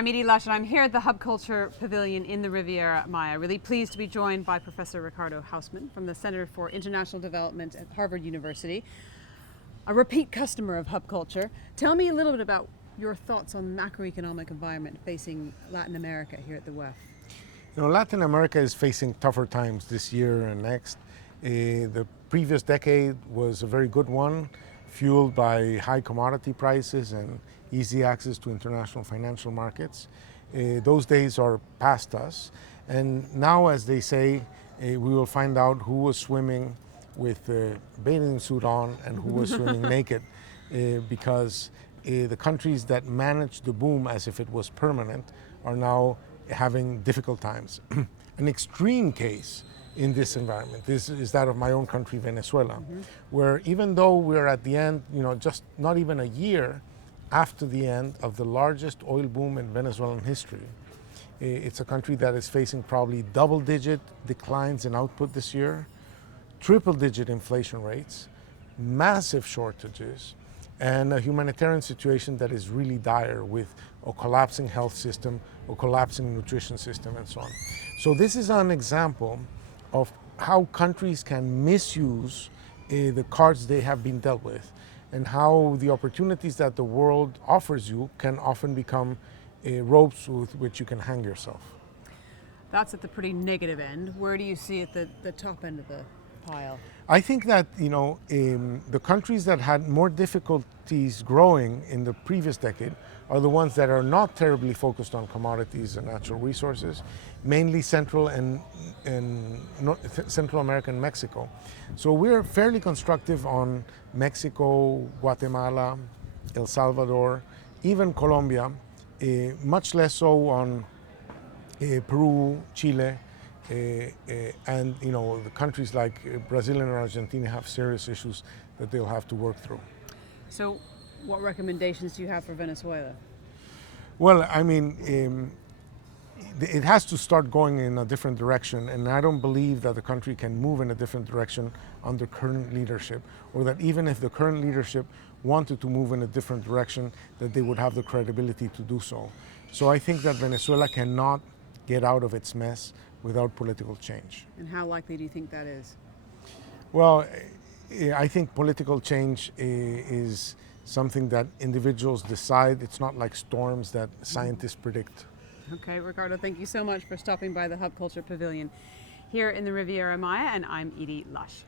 I'm Edie Lush, and I'm here at the Hub Culture Pavilion in the Riviera Maya. Really pleased to be joined by Professor Ricardo Hausmann from the Center for International Development at Harvard University, a repeat customer of Hub Culture. Tell me a little bit about your thoughts on the macroeconomic environment facing Latin America here at the WEF. You know, Latin America is facing tougher times this year and next. The previous decade was a very good one, fueled by high commodity prices and easy access to international financial markets. Those days are past us. And now, as they say, we will find out who was swimming with a bathing suit on and who was swimming naked, because the countries that managed the boom as if it was permanent are now having difficult times. An extreme case in this environment is that of my own country, Venezuela, where even though we're at the end, just not even a year after the end of the largest oil boom in Venezuelan history, it's a country that is facing probably double-digit declines in output this year, triple-digit inflation rates, massive shortages, and a humanitarian situation that is really dire with a collapsing health system, a collapsing nutrition system, and so on. So this is an example of how countries can misuse the cards they have been dealt with, and how the opportunities that the world offers you can often become ropes with which you can hang yourself. That's at the pretty negative end. Where do you see at the top end of the pile? I think that the countries that had more difficulties growing in the previous decade are the ones that are not terribly focused on commodities and natural resources, mainly Central America and Mexico. So we're fairly constructive on Mexico, Guatemala, El Salvador, even Colombia, much less so on Peru, Chile, and the countries like Brazil and Argentina have serious issues that they'll have to work through. So what recommendations do you have for Venezuela? Well, I mean, it has to start going in a different direction, and I don't believe that the country can move in a different direction under current leadership, or that even if the current leadership wanted to move in a different direction, that they would have the credibility to do so. So I think that Venezuela cannot get out of its mess without political change. And how likely do you think that is? Well, I think political change is something that individuals decide. It's not like storms that scientists predict. Okay, Ricardo, thank you so much for stopping by the Hub Culture Pavilion here in the Riviera Maya, and I'm Edie Lush.